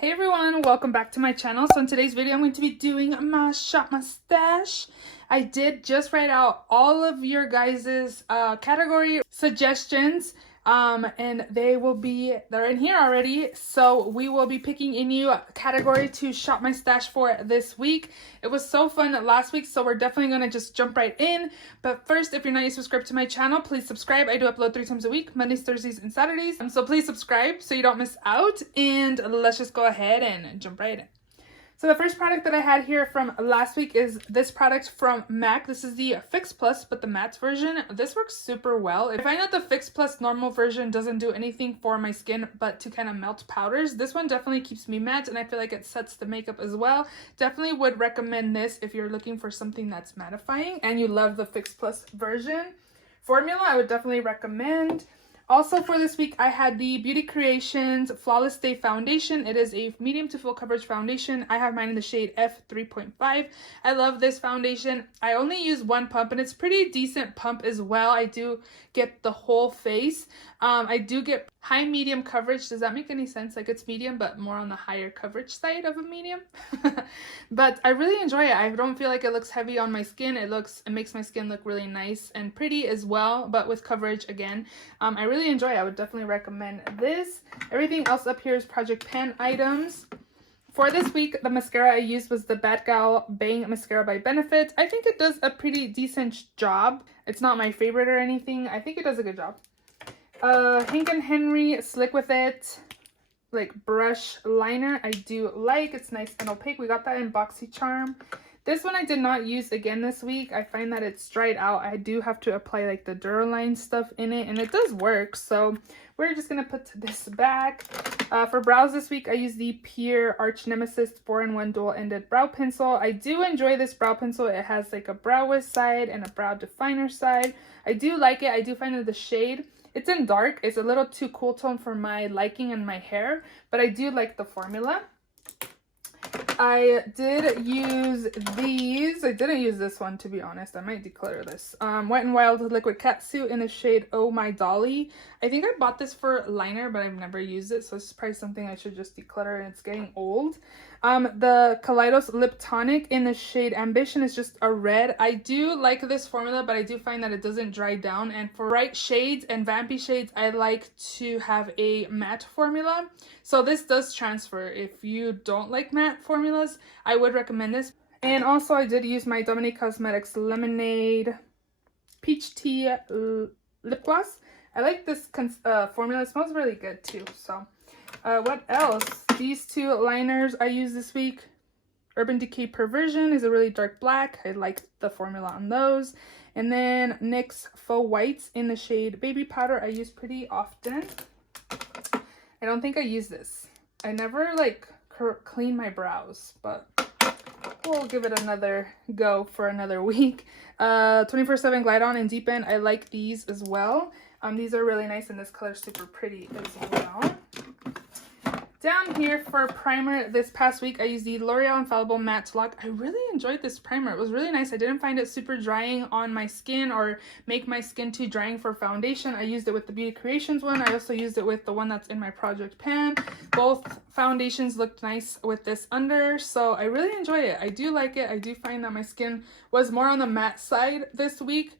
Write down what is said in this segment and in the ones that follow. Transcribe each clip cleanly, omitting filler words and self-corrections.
Hey everyone, welcome back to my channel. So in today's video, I'm going to be doing my shop my stash. I did just write out all of your guys's category suggestions, and they're in here already. So we will be picking a new category to shop my stash for this week. It was so fun last week, so we're definitely going to just jump right in. But first, if you're not yet subscribed to my channel, please subscribe. I do upload 3 times a week, Mondays, Thursdays, and Saturdays. So please subscribe so you don't miss out. And let's just go ahead and jump right in. So the first product that I had here from last week is this product from MAC. This is the Fix Plus, but the matte version. This works super well. I find that the Fix Plus normal version doesn't do anything for my skin but to kind of melt powders. This one definitely keeps me matte, and I feel like it sets the makeup as well. Definitely would recommend this if you're looking for something that's mattifying and you love the Fix Plus version. Formula, I would definitely recommend. Also for this week, I had the Beauty Creations Flawless Day Foundation. It is a medium to full coverage foundation. I have mine in the shade F3.5. I love this foundation. I only use one pump, and it's pretty decent pump as well. I do get the whole face. I do get high medium coverage. Does that make any sense? Like, it's medium, but more on the higher coverage side of a medium. But I really enjoy it. I don't feel like it looks heavy on my skin. It makes my skin look really nice and pretty as well, but with coverage again. I really enjoy it. I would definitely recommend this. Everything else up here is Project Pan items. For this week, the mascara I used was the Bad Gal Bang Mascara by Benefit. I think it does a pretty decent job. It's not my favorite or anything. I think it does a good job. Hank & Henry Slick With It like brush liner. I do like. It's nice and opaque. We got that in BoxyCharm. This one I did not use again this week. I find that it's dried out. I do have to apply like the Duraline stuff in it, and it does work. So we're just going to put this back. For brows this week, I use the Pure Arch Nemesis 4-in-1 dual-ended brow pencil. I do enjoy this brow pencil. It has like a brow wish side and a brow definer side. I do like it. I do find that the shade, it's in dark. It's a little too cool tone for my liking and my hair, but I do like the formula. I did use these. I didn't use this one, to be honest. I might declutter this. Wet n Wild Liquid Catsuit in the shade Oh My Dolly. I think I bought this for liner, but I've never used it, so this is probably something I should just declutter, and it's getting old. The Kaleidos Lip Tonic in the shade Ambition is just a red. I do like this formula, but I do find that it doesn't dry down, and for bright shades and vampy shades, I like to have a matte formula. So this does transfer. If you don't like matte formulas, I would recommend this. And also I did use my Dominique Cosmetics Lemonade Peach Tea Lip Gloss. I like this formula. It smells really good too. So what else? These two liners I used this week. Urban Decay Perversion is a really dark black. I like the formula on those. And then NYX Faux Whites in the shade Baby Powder I use pretty often. I don't think I use this. I never like clean my brows, but we'll give it another go for another week. 24/7 Glide On and Deepen. I like these as well. These are really nice, and this color is super pretty as well. Down here for primer this past week, I used the L'Oreal Infallible Matte Lock. I really enjoyed this primer. It was really nice. I didn't find it super drying on my skin or make my skin too drying for foundation. I used it with the Beauty Creations one. I also used it with the one that's in my Project Pan. Both foundations looked nice with this under, so I really enjoy it. I do like it. I do find that my skin was more on the matte side this week.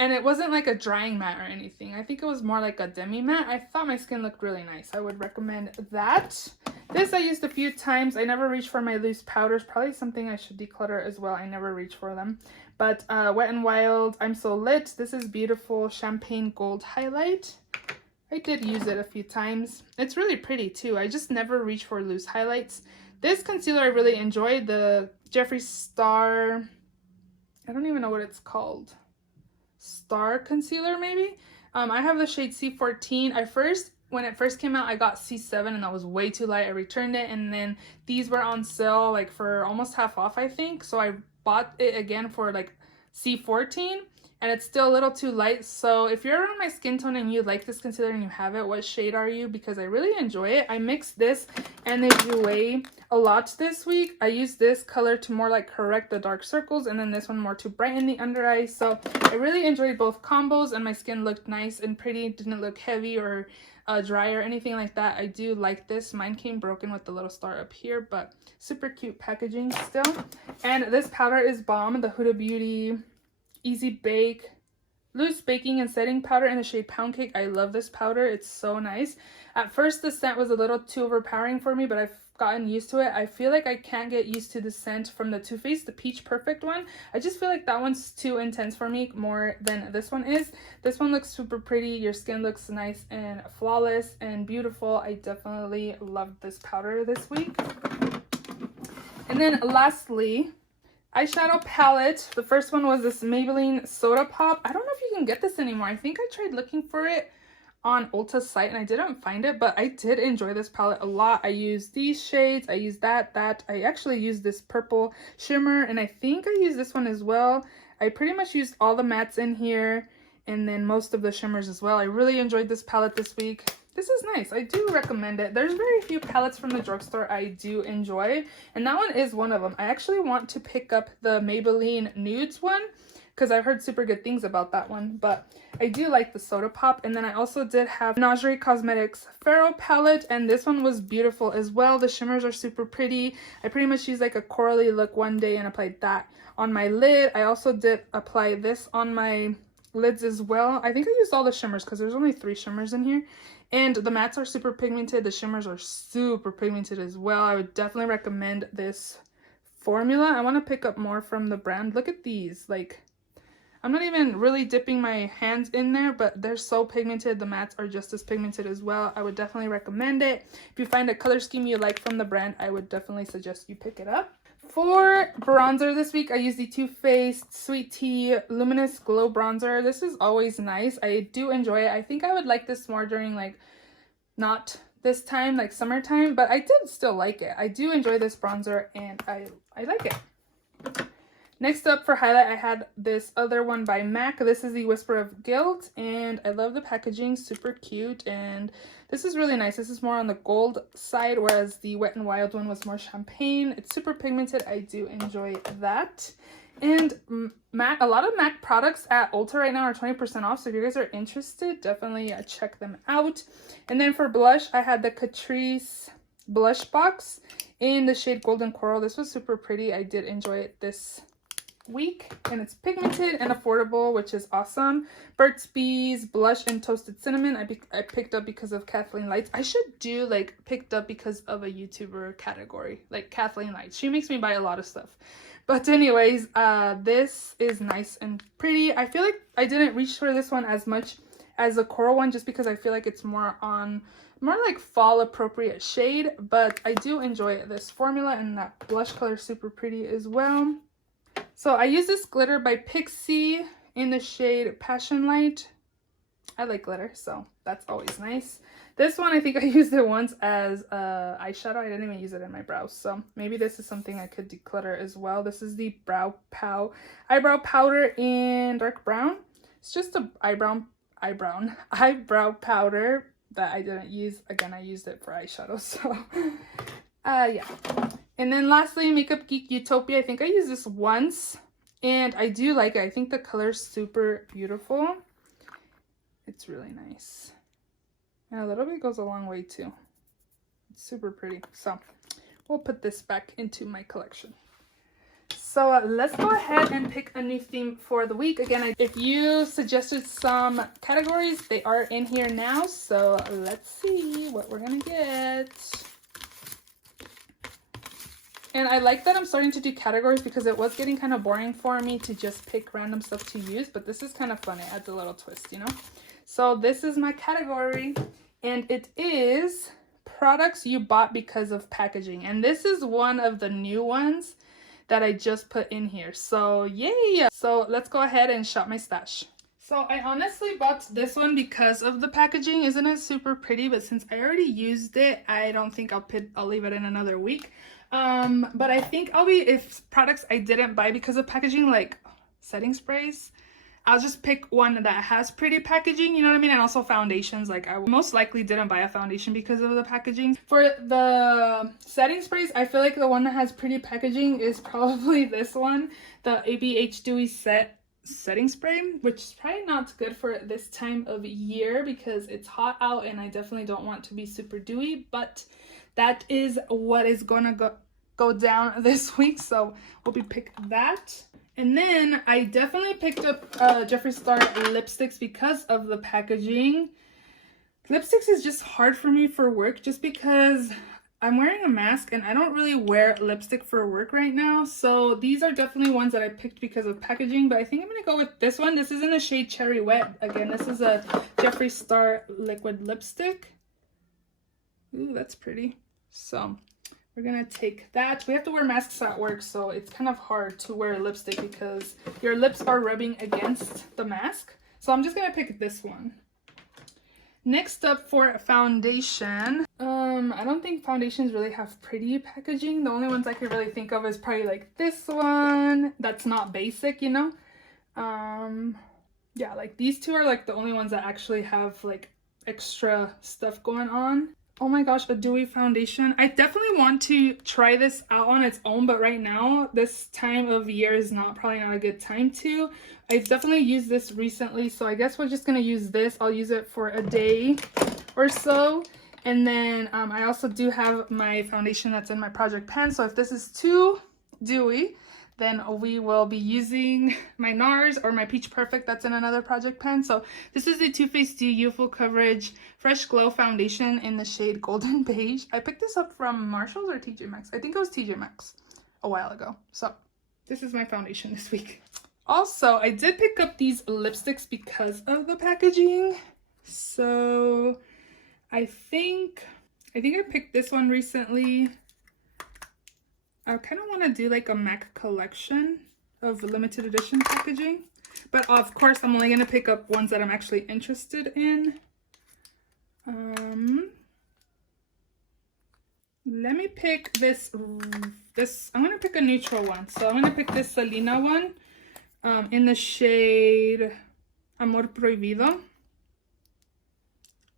And it wasn't like a drying matte or anything. I think it was more like a demi matte. I thought my skin looked really nice. I would recommend that. This I used a few times. I never reached for my loose powders. Probably something I should declutter as well. I never reach for them. But Wet n Wild I'm So Lit. This is beautiful champagne gold highlight. I did use it a few times. It's really pretty too. I just never reach for loose highlights. This concealer I really enjoyed. The Jeffree Star. I don't even know what it's called. Star concealer maybe. I have the shade C14. When it first came out, I got C7, and that was way too light. I returned it, and then these were on sale like for almost half off, I think. So I bought it again for like C14, and it's still a little too light. So if you're around my skin tone and you like this concealer and you have it, what shade are you? Because I really enjoy it. I mixed this and the Jouer a lot this week. I used this color to more like correct the dark circles, and then this one more to brighten the under eyes. So I really enjoyed both combos, and my skin looked nice and pretty. Didn't look heavy or dryer or anything like that. I do like this. Mine came broken with the little star up here, but super cute packaging still. And this powder is bomb, the Huda Beauty Easy Bake Loose Baking and Setting Powder in the shade Pound Cake. I love this powder. It's so nice. At first, the scent was a little too overpowering for me, but I've gotten used to it. I feel like I can't get used to the scent from the Too Faced, the Peach Perfect one. I just feel like that one's too intense for me more than this one is. This one looks super pretty. Your skin looks nice and flawless and beautiful. I definitely loved this powder this week. And then lastly, eyeshadow palette. The first one was this Maybelline Soda Pop. I don't know if you can get this anymore. I think I tried looking for it on Ulta's site and I didn't find it, but I did enjoy this palette a lot. I used these shades. I used that. I actually used this purple shimmer, and I think I used this one as well. I pretty much used all the mattes in here and then most of the shimmers as well. I really enjoyed this palette this week. This is nice. I do recommend it. There's very few palettes from the drugstore I do enjoy, and that one is one of them. I actually want to pick up the Maybelline Nudes one because I've heard super good things about that one, but I do like the Soda Pop. And then I also did have Menagerie Cosmetics Pharaoh palette, and this one was beautiful as well. The shimmers are super pretty. I pretty much used like a corally look one day and applied that on my lid. I also did apply this on my lids as well. I think I used all the shimmers because there's only 3 shimmers in here. And the mattes are super pigmented. The shimmers are super pigmented as well. I would definitely recommend this formula. I want to pick up more from the brand. Look at these. Like, I'm not even really dipping my hands in there, but they're so pigmented. The mattes are just as pigmented as well. I would definitely recommend it. If you find a color scheme you like from the brand, I would definitely suggest you pick it up. For bronzer this week, I used the Too Faced Sweet Tea Luminous Glow Bronzer. This is always nice. I do enjoy it. I think I would like this more during, like, not this time, like summertime, but I did still like it. I do enjoy this bronzer, and I like it. Next up for highlight, I had this other one by MAC. This is the Whisper of Guilt, and I love the packaging. Super cute, and this is really nice. This is more on the gold side, whereas the Wet n Wild one was more champagne. It's super pigmented. I do enjoy that. And MAC, a lot of MAC products at Ulta right now are 20% off, so if you guys are interested, definitely check them out. And then for blush, I had the Catrice blush box in the shade Golden Coral. This was super pretty. I did enjoy it this week, and it's pigmented and affordable, which is awesome. Burt's Bees blush and toasted cinnamon I picked up because of Kathleen Lights. I should do like picked up because of a YouTuber category, like Kathleen Lights. She makes me buy a lot of stuff. But anyways, this is nice and pretty. I feel like I didn't reach for this one as much as the coral one just because I feel like it's more like fall appropriate shade, but I do enjoy this formula, and that blush color is super pretty as well. So I use this glitter by Pixie in the shade Passion Light. I like glitter, so that's always nice. This one, I think I used it once as eyeshadow. I didn't even use it in my brows, so maybe this is something I could declutter as well. This is the eyebrow powder in dark brown. It's just a eyebrow powder that I didn't use. Again, I used it for eyeshadow, so yeah. And then lastly, Makeup Geek Utopia. I think I used this once, and I do like it. I think the color's super beautiful. It's really nice. And a little bit goes a long way too. It's super pretty. So we'll put this back into my collection. So let's go ahead and pick a new theme for the week. Again, if you suggested some categories, they are in here now. So let's see what we're gonna get. And I like that I'm starting to do categories because it was getting kind of boring for me to just pick random stuff to use, but this is kind of fun. It adds a little twist, you know? So this is my category, and it is products you bought because of packaging. And this is one of the new ones that I just put in here. So yay! So let's go ahead and shop my stash. So I honestly bought this one because of the packaging. Isn't it super pretty? But since I already used it, I don't think I'll leave it in another week. But I think if products I didn't buy because of packaging, like setting sprays, I'll just pick one that has pretty packaging, you know what I mean? And also foundations. Like I most likely didn't buy a foundation because of the packaging. For the setting sprays, I feel like the one that has pretty packaging is probably this one, the ABH Dewy Set setting spray, which is probably not good for this time of year because it's hot out and I definitely don't want to be super dewy, but that is what is gonna go down this week, so we'll be picking that. And then I definitely picked up Jeffree Star lipsticks because of the packaging. Lipsticks is just hard for me for work just because I'm wearing a mask and I don't really wear lipstick for work right now. So these are definitely ones that I picked because of packaging, but I think I'm going to go with this one. This is in the shade Cherry Wet. Again, this is a Jeffree Star liquid lipstick. Ooh, that's pretty. So we're going to take that. We have to wear masks at work, so it's kind of hard to wear lipstick because your lips are rubbing against the mask. So I'm just going to pick this one. Next up for foundation, I don't think foundations really have pretty packaging. The only ones I could really think of is probably like this one that's not basic, you know. Yeah, like these two are like the only ones that actually have like extra stuff going on. Oh my gosh, a dewy foundation. I definitely want to try this out on its own, but right now, this time of year is probably not a good time to. I've definitely used this recently, so I guess we're just gonna use this. I'll use it for a day or so. And then I also do have my foundation that's in my project pan, so if this is too dewy, then we will be using my NARS or my Peach Perfect that's in another project pan. So this is the Too Faced Dew Full Coverage Fresh Glow Foundation in the shade Golden Beige. I picked this up from Marshalls or TJ Maxx. I think it was TJ Maxx a while ago. So this is my foundation this week. Also, I did pick up these lipsticks because of the packaging. So I think I picked this one recently. I kind of want to do like a MAC collection of limited edition packaging. But of course, I'm only going to pick up ones that I'm actually interested in. Let me pick this. I'm going to pick a neutral one. So I'm going to pick this Selena one in the shade Amor Prohibido.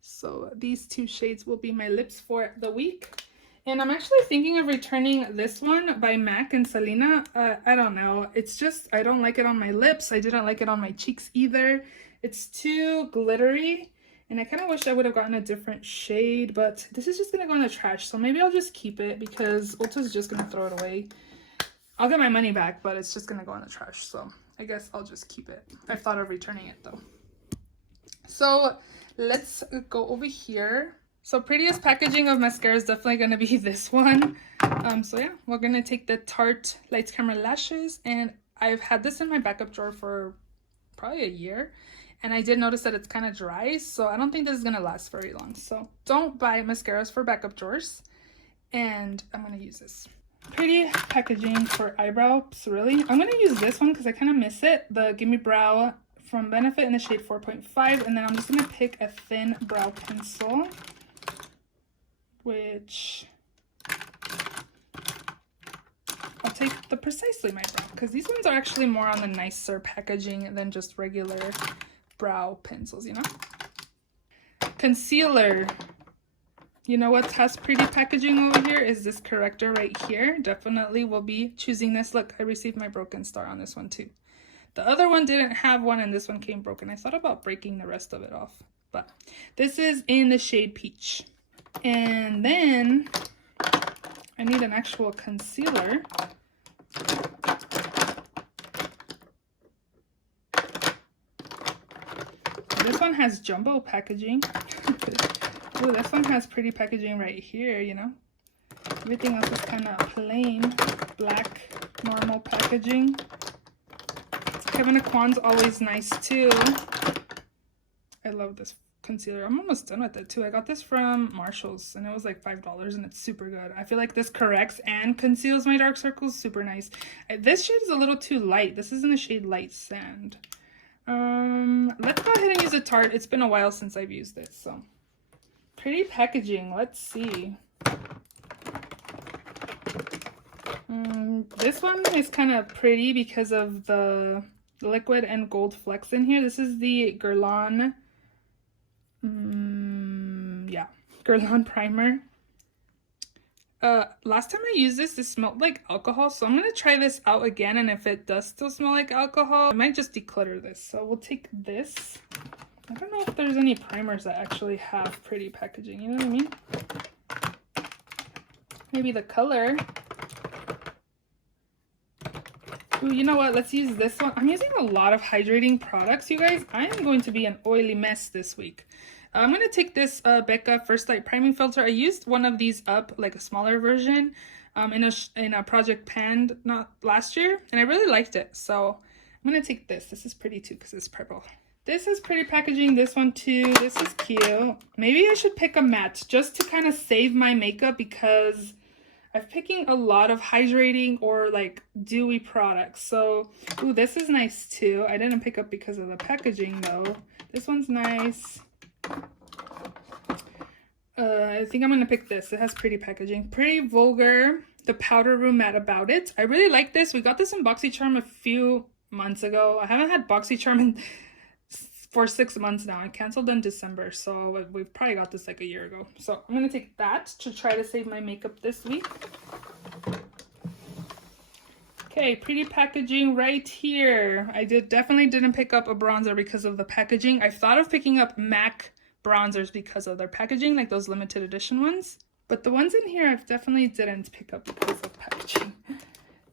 So these two shades will be my lips for the week. And I'm actually thinking of returning this one by MAC and Selena. I don't know. It's just, I don't like it on my lips. I didn't like it on my cheeks either. It's too glittery. And I kind of wish I would have gotten a different shade. But this is just going to go in the trash. So maybe I'll just keep it because Ulta's just going to throw it away. I'll get my money back, but it's just going to go in the trash. So I guess I'll just keep it. I've thought of returning it though. So let's go over here. So prettiest packaging of mascara is definitely going to be this one. So yeah, we're going to take the Tarte Lights Camera Lashes. And I've had this in my backup drawer for probably a year. And I did notice that it's kind of dry. So I don't think this is going to last very long. So don't buy mascaras for backup drawers. And I'm going to use this. Pretty packaging for eyebrows, really. I'm going to use this one because I kind of miss it. The Gimme Brow from Benefit in the shade 4.5. And then I'm just going to pick a thin brow pencil, which I'll take the Precisely My Brow because these ones are actually more on the nicer packaging than just regular brow pencils, you know. Concealer. You know what has pretty packaging over here is this corrector right here. Definitely will be choosing this. Look, I received my broken star on this one too. The other one didn't have one and this one came broken. I thought about breaking the rest of it off, but this is in the shade Peach. And then I need an actual concealer. This one has jumbo packaging. Ooh, this one has pretty packaging right here, you know. Everything else is kind of plain, black, normal packaging. Kevyn Aucoin's always nice too. I love this concealer. I'm almost done with it too. I got this from Marshalls and it was like $5 and it's super good. I feel like this corrects and conceals my dark circles. Super nice. This shade is a little too light. This is in the shade Light Sand. Let's go ahead and use a Tarte. It's been a while since I've used it, so pretty packaging. Let's see. This one is kind of pretty because of the liquid and gold flecks in here. This is the Guerlain Guerlain primer. last time I used this smelled like alcohol, so I'm gonna try this out again, and if it does still smell like alcohol, I might just declutter this. So we'll take this. I don't know if there's any primers that actually have pretty packaging, you know what I mean? Maybe the color. Ooh, you know what? Let's use this one. I'm using a lot of hydrating products, you guys. I am going to be an oily mess this week. I'm going to take this Becca First Light Priming Filter. I used one of these up, like a smaller version, in a Project Pan not last year, and I really liked it. So I'm going to take this. This is pretty too because it's purple. This is pretty packaging. This one too. This is cute. Maybe I should pick a matte just to kind of save my makeup because I'm picking a lot of hydrating or like dewy products. So, ooh, this is nice too. I didn't pick up because of the packaging though. This one's nice. I think I'm gonna pick this. It has pretty packaging. Pretty Vulgar, the Powder Room Matte About It. I really like this. We got this in BoxyCharm a few months ago. I haven't had BoxyCharm for 6 months now. I canceled in December, so we've probably got this like a year ago. So I'm gonna take that to try to save my makeup this week. Okay, pretty packaging right here. I definitely didn't pick up a bronzer because of the packaging. I thought of picking up MAC bronzers because of their packaging, like those limited edition ones. But the ones in here I definitely didn't pick up because of packaging.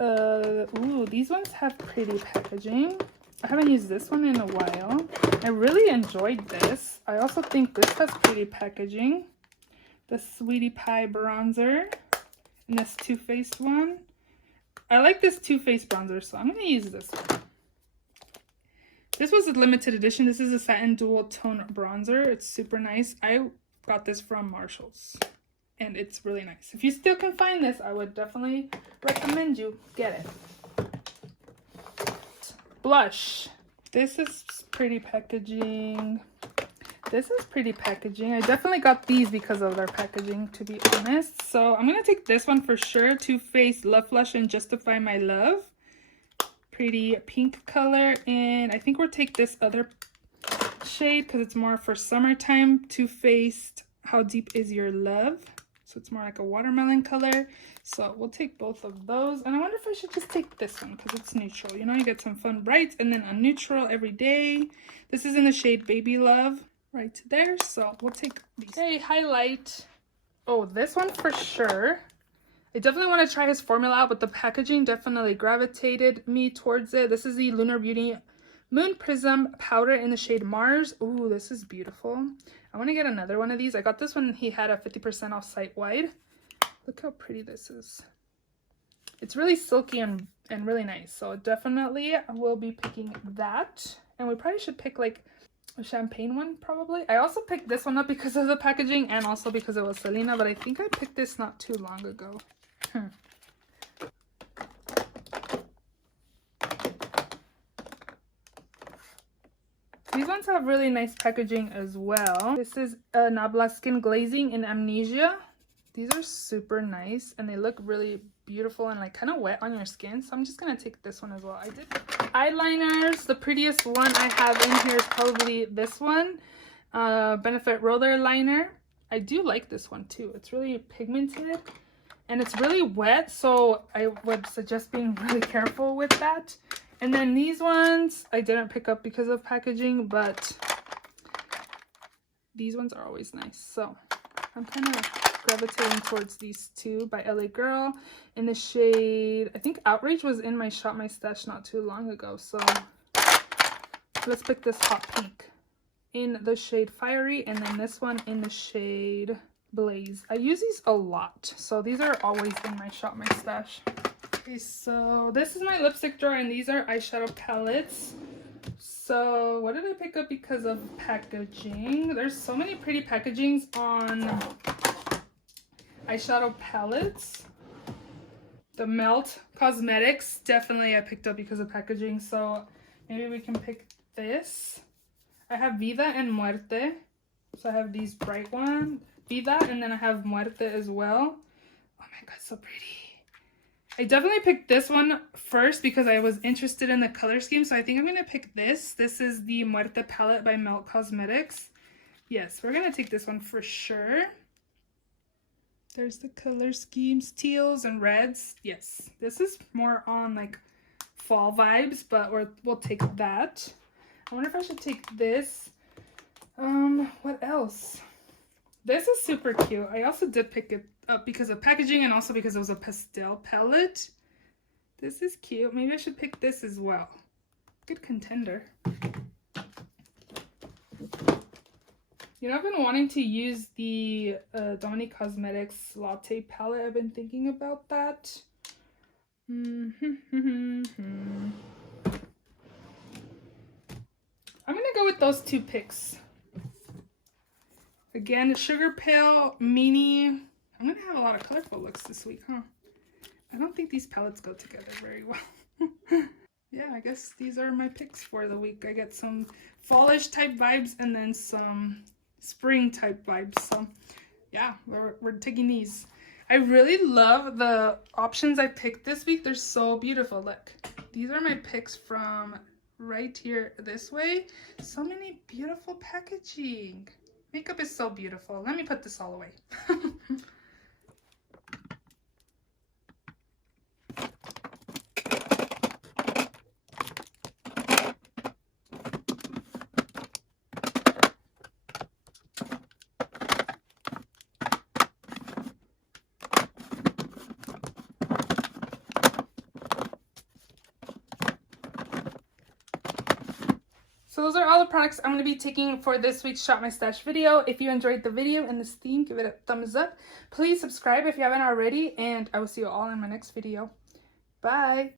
Ooh, these ones have pretty packaging. I haven't used this one in a while. I really enjoyed this. I also think this has pretty packaging. The Sweetie Pie bronzer and this Too Faced one. I like this Too Faced bronzer, so I'm going to use this one. This was a limited edition. This is a satin dual tone bronzer. It's super nice. I got this from Marshall's and it's really nice. If you still can find this, I would definitely recommend you get it. Blush. This is pretty packaging. This is pretty packaging. I definitely got these because of their packaging, to be honest. So I'm going to take this one for sure. Too Faced Love Flush and Justify My Love. Pretty pink color. And I think we'll take this other shade because it's more for summertime. Too Faced How Deep Is Your Love. So it's more like a watermelon color. So we'll take both of those. And I wonder if I should just take this one because it's neutral. You know, you get some fun brights and then a neutral every day. This is in the shade Baby Love right there. So we'll take these. Okay, highlight. Oh, this one for sure. I definitely want to try his formula out, but the packaging definitely gravitated me towards it. This is the Lunar Beauty Moon Prism Powder in the shade Mars. Ooh, this is beautiful. I want to get another one of these. I got this one. He had a 50% off site-wide. Look how pretty this is. It's really silky and really nice. So definitely will be picking that. And we probably should pick like a champagne one probably. I also picked this one up because of the packaging and also because it was Selena, but I think I picked this not too long ago. These ones have really nice packaging as well. This is Nabla Skin Glazing in Amnesia. These are super nice and they look really beautiful and like kind of wet on your skin. So I'm just going to take this one as well. I did eyeliners. The prettiest one I have in here is probably this one. Benefit Roller Liner. I do like this one too. It's really pigmented and it's really wet. So I would suggest being really careful with that. And then these ones I didn't pick up because of packaging, but these ones are always nice. So I'm kind of gravitating towards these two by LA Girl in the shade, I think Outrage was in my Shop My Stash not too long ago. So let's pick this hot pink in the shade Fiery and then this one in the shade Blaze. I use these a lot. So these are always in my Shop My Stash. Okay, so this is my lipstick drawer and these are eyeshadow palettes. So what did I pick up because of packaging? There's so many pretty packagings on eyeshadow palettes. The Melt Cosmetics, definitely I picked up because of packaging. So maybe we can pick this. I have Vida and Muerte. So I have these bright ones, Vida, and then I have Muerte as well. Oh my god, so pretty. I definitely picked this one first because I was interested in the color scheme. So I think I'm going to pick this. This is the Muerte palette by Melt Cosmetics. Yes, we're going to take this one for sure. There's the color schemes, teals and reds. Yes, this is more on like fall vibes, but we'll take that. I wonder if I should take this. What else? This is super cute. I also did pick it up because of packaging and also because it was a pastel palette. This is cute. Maybe I should pick this as well. Good contender. You know, I've been wanting to use the Dominique Cosmetics Latte palette. I've been thinking about that. I'm gonna go with those two picks. Again, Sugar Pale Mini. I'm gonna have a lot of colorful looks this week, huh? I don't think these palettes go together very well. Yeah, I guess these are my picks for the week. I get some fallish type vibes and then some spring type vibes. So yeah, we're taking these. I really love the options I picked this week. They're so beautiful. Look, these are my picks from right here this way. So many beautiful packaging. Makeup is so beautiful. Let me put this all away. So those are all the products I'm going to be taking for this week's Shop My Stash video. If you enjoyed the video and this theme, give it a thumbs up. Please subscribe if you haven't already, and I will see you all in my next video. Bye!